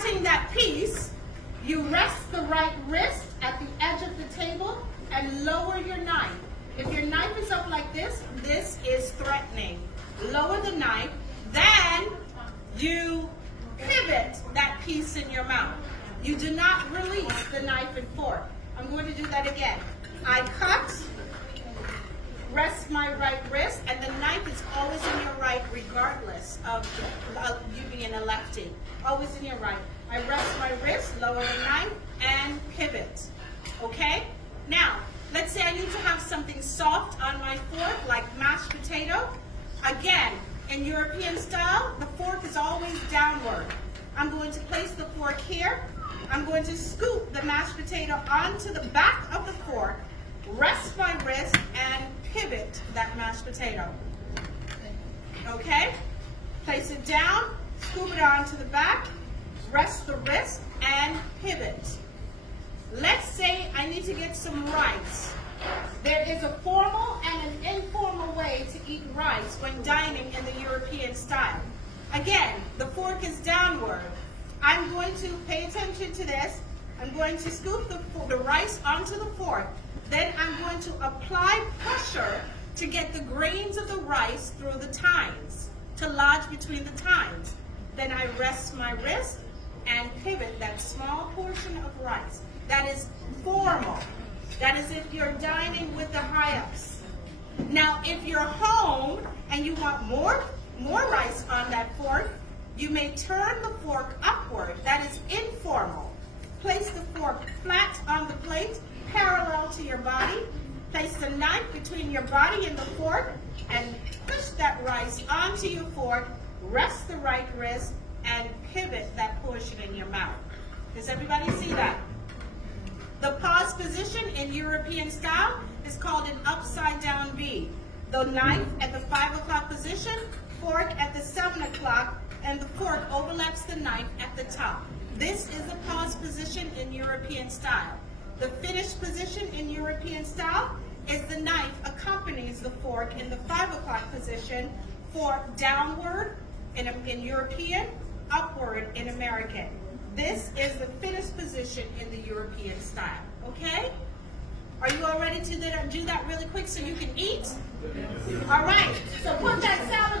cutting that piece, you rest the right wrist at the edge of the table and lower your knife. If your knife is up like this, this is threatening. Lower the knife, then you pivot that piece in your mouth. You do not release the knife and fork. I'm going to do that again. I cut, rest my right wrist, and the knife is always in your right regardless of you being a lefty. Always in your right. I rest my wrist, lower the knife, and pivot. Okay? Now, let's say I need to have something soft on my fork, like mashed potato. Again, in European style, the fork is always downward. I'm going to place the fork here. I'm going to scoop the mashed potato onto the back of the fork, rest my wrist, and pivot that mashed potato. Okay? Place it down, scoop it onto the back, rest the wrist, and pivot. Let's say I need to get some rice. There is a formal and an informal way to eat rice when dining in the European style. Again, the fork is downward. I'm going to pay attention to this. I'm going to scoop the rice onto the fork. Then I'm going to apply pressure to get the grains of the rice through the tines, to lodge between the tines. Then I rest my wrist and pivot that small portion of rice. That is formal. That is if you're dining with the high-ups. Now, if you're home and you want more rice on that fork, you may turn the fork upward. That is informal. Place the fork flat on the plate, parallel to your body. Place the knife between your body and the fork and push that rice onto your fork. Rest the right wrist and pivot that portion in your mouth. Does everybody see that? The pause position in European style is called an upside down V. The knife at the 5 o'clock position, fork at the 7 o'clock, and the fork overlaps the knife at the top. This is the pause position in European style. The finished position in European style is the knife accompanies the fork in the 5 o'clock position for downward in European, upward in American. This is the finished position in the European style, okay? Are you all ready to do that really quick so you can eat? All right, so put that salad